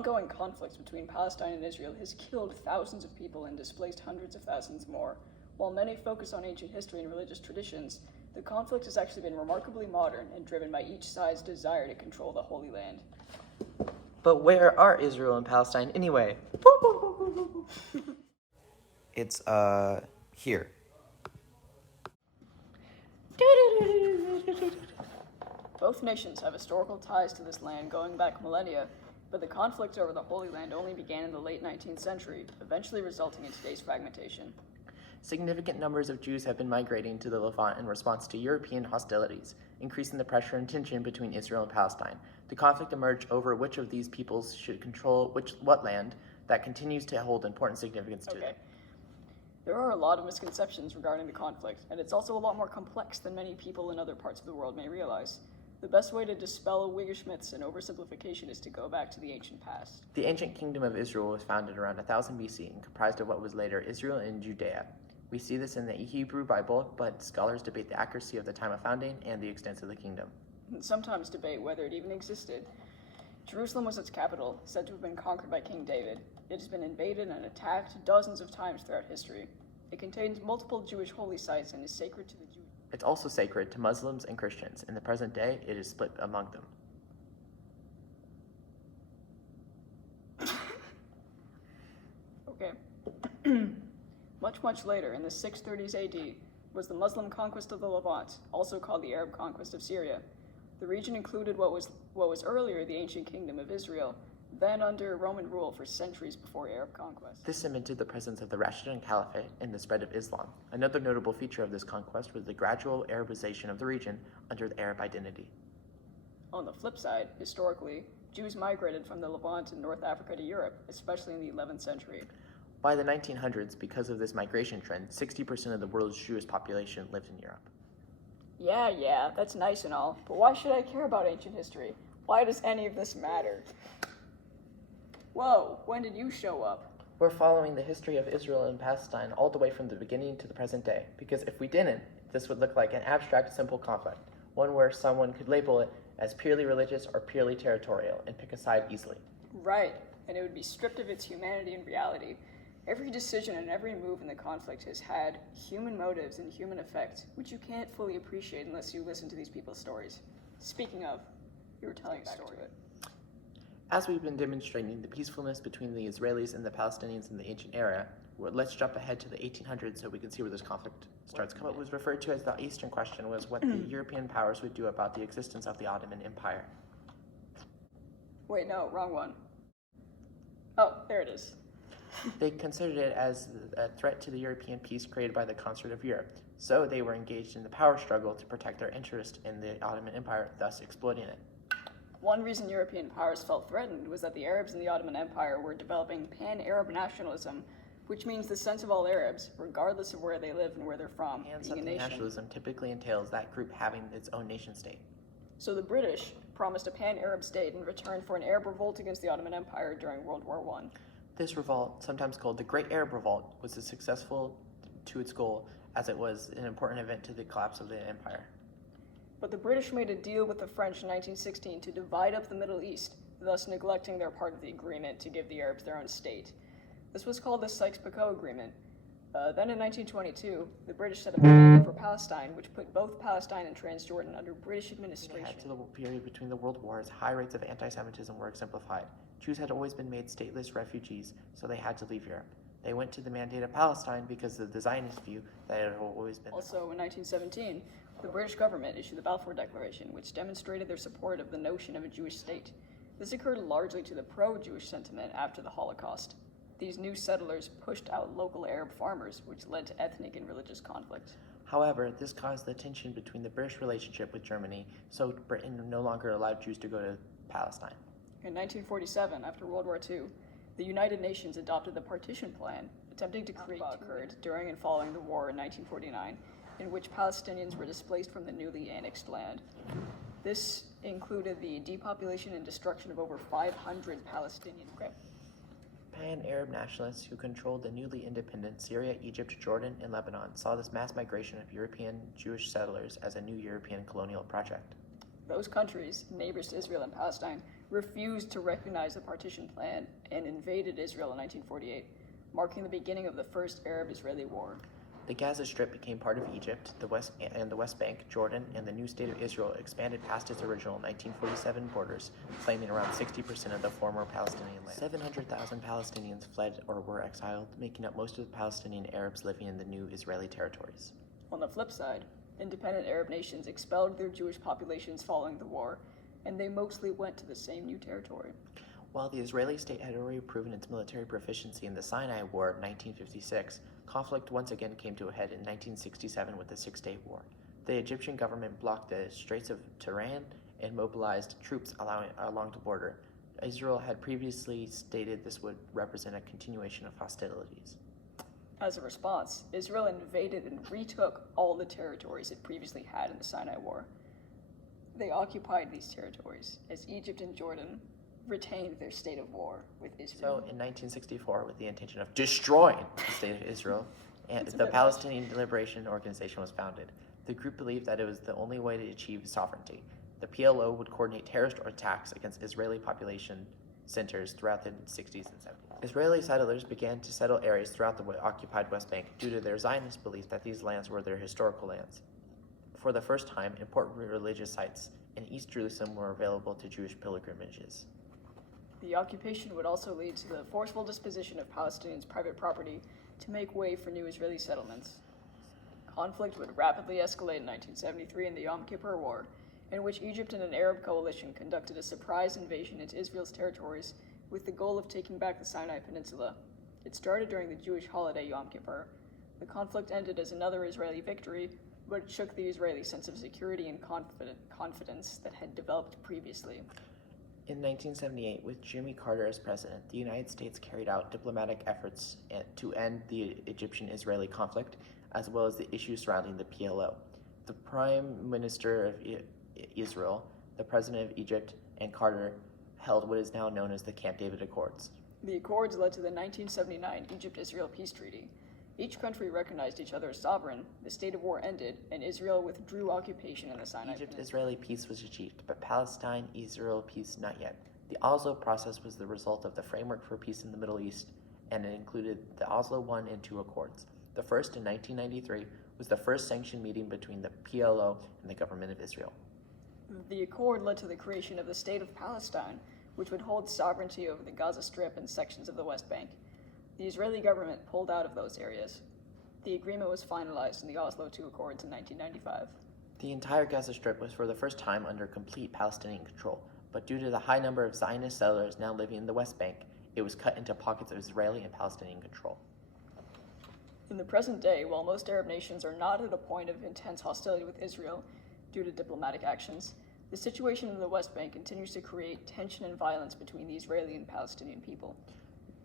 ongoing conflict between Palestine and Israel has killed thousands of people and displaced hundreds of thousands more. While many focus on ancient history and religious traditions, the conflict has actually been remarkably modern and driven by each side's desire to control the Holy Land. But where are Israel and Palestine anyway? It's, here. Both nations have historical ties to this land going back millennia, but the conflict over the Holy Land only began in the late 19th century, eventually resulting in today's fragmentation. Significant numbers of Jews have been migrating to the Levant in response to European hostilities, increasing the pressure and tension between Israel and Palestine. The conflict emerged over which of these peoples should control what land that continues to hold important significance to them. There are a lot of misconceptions regarding the conflict, and it's also a lot more complex than many people in other parts of the world may realize. The best way to dispel Whiggish myths and oversimplification is to go back to the ancient past. The ancient kingdom of Israel was founded around 1000 BC and comprised of what was later Israel and Judea. We see this in the Hebrew Bible, but scholars debate the accuracy of the time of founding and the extent of the kingdom. And sometimes debate whether it even existed. Jerusalem was its capital, said to have been conquered by King David. It has been invaded and attacked dozens of times throughout history. It contains multiple Jewish holy sites and is sacred to the Jews. It's also sacred to Muslims and Christians. In the present day, it is split among them. Okay. Much later, in the 630s AD, was the Muslim conquest of the Levant, also called the Arab conquest of Syria. The region included what was earlier the ancient kingdom of Israel, then under Roman rule for centuries before Arab conquest. This cemented the presence of the Rashidun Caliphate and the spread of Islam. Another notable feature of this conquest was the gradual Arabization of the region under the Arab identity. On the flip side, historically, Jews migrated from the Levant and North Africa to Europe, especially in the 11th century. By the 1900s, because of this migration trend, 60% of the world's Jewish population lived in Europe. Yeah, that's nice and all, but why should I care about ancient history? Why does any of this matter? Whoa, when did you show up? We're following the history of Israel and Palestine all the way from the beginning to the present day, because if we didn't, this would look like an abstract, simple conflict, one where someone could label it as purely religious or purely territorial and pick a side easily. Right, and it would be stripped of its humanity and reality. Every decision and every move in the conflict has had human motives and human effect, which you can't fully appreciate unless you listen to these people's stories. Speaking of, you were telling a story. As we've been demonstrating the peacefulness between the Israelis and the Palestinians in the ancient era, let's jump ahead to the 1800s so we can see where this conflict starts coming. What was referred to as the Eastern Question was what the European powers would do about the existence of the Ottoman Empire. Wait, no, wrong one. Oh, there it is. They considered it as a threat to the European peace created by the Concert of Europe, so they were engaged in the power struggle to protect their interest in the Ottoman Empire, thus exploiting it. One reason European powers felt threatened was that the Arabs in the Ottoman Empire were developing pan-Arab nationalism, which means the sense of all Arabs, regardless of where they live and where they're from, being a nation. Nationalism typically entails that group having its own nation-state. So the British promised a pan-Arab state in return for an Arab revolt against the Ottoman Empire during World War I. This revolt, sometimes called the Great Arab Revolt, was as successful to its goal as it was an important event to the collapse of the empire. But the British made a deal with the French in 1916 to divide up the Middle East, thus neglecting their part of the agreement to give the Arabs their own state. This was called the Sykes-Picot Agreement. Then in 1922, the British set up a treaty for Palestine, which put both Palestine and Transjordan under British administration. To the period between the world wars, high rates of anti-Semitism were exemplified. Jews had always been made stateless refugees, so they had to leave Europe. They went to the Mandate of Palestine because of the Zionist view that it had always been. Also, in 1917, the British government issued the Balfour Declaration, which demonstrated their support of the notion of a Jewish state. This occurred largely to the pro-Jewish sentiment after the Holocaust. These new settlers pushed out local Arab farmers, which led to ethnic and religious conflict. However, this caused the tension between the British relationship with Germany, so Britain no longer allowed Jews to go to Palestine. In 1947, after World War II, the United Nations adopted the Partition Plan, attempting to create occurred during and following the war in 1949, in which Palestinians were displaced from the newly annexed land. This included the depopulation and destruction of over 500 Palestinian. Pan-Arab nationalists who controlled the newly independent Syria, Egypt, Jordan, and Lebanon saw this mass migration of European Jewish settlers as a new European colonial project. Those countries, neighbors to Israel and Palestine, refused to recognize the partition plan and invaded Israel in 1948, marking the beginning of the First Arab-Israeli War. The Gaza Strip became part of Egypt, the West Bank, Jordan, and the new state of Israel expanded past its original 1947 borders, claiming around 60% of the former Palestinian land. 700,000 Palestinians fled or were exiled, making up most of the Palestinian Arabs living in the new Israeli territories. On the flip side, independent Arab nations expelled their Jewish populations following the war, and they mostly went to the same new territory. While the Israeli state had already proven its military proficiency in the Sinai War of 1956, conflict once again came to a head in 1967 with the Six-Day War. The Egyptian government blocked the Straits of Tiran and mobilized troops along the border. Israel had previously stated this would represent a continuation of hostilities. As a response, Israel invaded and retook all the territories it previously had in the Sinai War. They occupied these territories, as Egypt and Jordan retained their state of war with So Israel. in 1964, with the intention of destroying the state of Israel, and the Palestinian Liberation Organization was founded. The group believed that it was the only way to achieve sovereignty. The PLO would coordinate terrorist attacks against Israeli population centers throughout the 60s and 70s. Israeli settlers began to settle areas throughout the occupied West Bank due to their Zionist belief that these lands were their historical lands. For the first time, important religious sites in East Jerusalem were available to Jewish pilgrimages. The occupation would also lead to the forceful disposition of Palestinians' private property to make way for new Israeli settlements. Conflict would rapidly escalate in 1973 in the Yom Kippur War, in which Egypt and an Arab coalition conducted a surprise invasion into Israel's territories with the goal of taking back the Sinai Peninsula. It started during the Jewish holiday Yom Kippur. The conflict ended as another Israeli victory, but it shook the Israeli sense of security and confidence that had developed previously. In 1978, with Jimmy Carter as president, the United States carried out diplomatic efforts to end the Egyptian-Israeli conflict, as well as the issues surrounding the PLO. The Prime Minister of Israel, the President of Egypt, and Carter held what is now known as the Camp David Accords. The accords led to the 1979 Egypt-Israel Peace Treaty. Each country recognized each other as sovereign, the state of war ended, and Israel withdrew occupation in the Sinai Peninsula. Egypt-Israeli peace was achieved, but Palestine-Israel peace not yet. The Oslo process was the result of the Framework for Peace in the Middle East, and it included the Oslo I and II Accords. The first, in 1993, was the first sanctioned meeting between the PLO and the government of Israel. The accord led to the creation of the State of Palestine, which would hold sovereignty over the Gaza Strip and sections of the West Bank. The Israeli government pulled out of those areas. The agreement was finalized in the Oslo II Accords in 1995. The entire Gaza Strip was for the first time under complete Palestinian control, but due to the high number of Zionist settlers now living in the West Bank, it was cut into pockets of Israeli and Palestinian control. In the present day, while most Arab nations are not at a point of intense hostility with Israel due to diplomatic actions, the situation in the West Bank continues to create tension and violence between the Israeli and Palestinian people.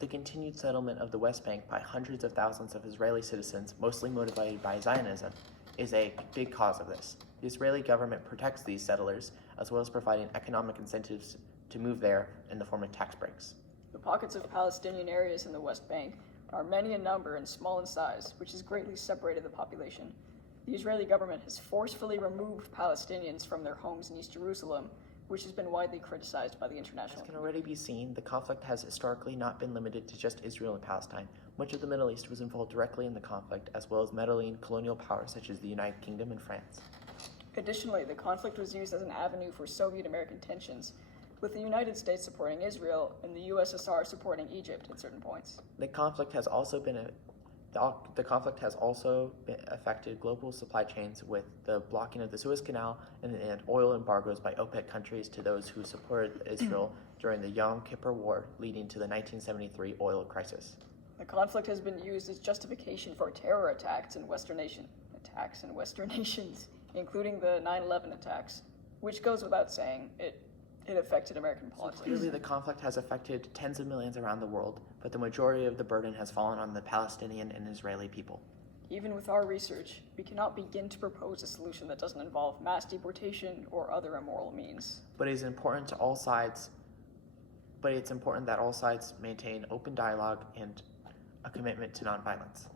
The continued settlement of the West Bank by hundreds of thousands of Israeli citizens, mostly motivated by Zionism, is a big cause of this. The Israeli government protects these settlers, as well as providing economic incentives to move there in the form of tax breaks. The pockets of Palestinian areas in the West Bank are many in number and small in size, which has greatly separated the population. The Israeli government has forcefully removed Palestinians from their homes in East Jerusalem, which has been widely criticized by the international As can already be seen, the conflict has historically not been limited to just Israel and Palestine. Much of the Middle East was involved directly in the conflict, as well as meddling colonial powers such as the United Kingdom and France. Additionally, the conflict was used as an avenue for Soviet-American tensions, with the United States supporting Israel and the USSR supporting Egypt at certain points. The conflict has also affected global supply chains with the blocking of the Suez Canal and oil embargoes by OPEC countries to those who supported Israel during the Yom Kippur War, leading to the 1973 oil crisis. The conflict has been used as justification for terror attacks in Western nations, including the 9/11 attacks, which goes without saying. It affected American politics. Clearly, the conflict has affected tens of millions around the world, but the majority of the burden has fallen on the Palestinian and Israeli people. Even with our research, we cannot begin to propose a solution that doesn't involve mass deportation or other immoral means. But it's important that all sides maintain open dialogue and a commitment to nonviolence.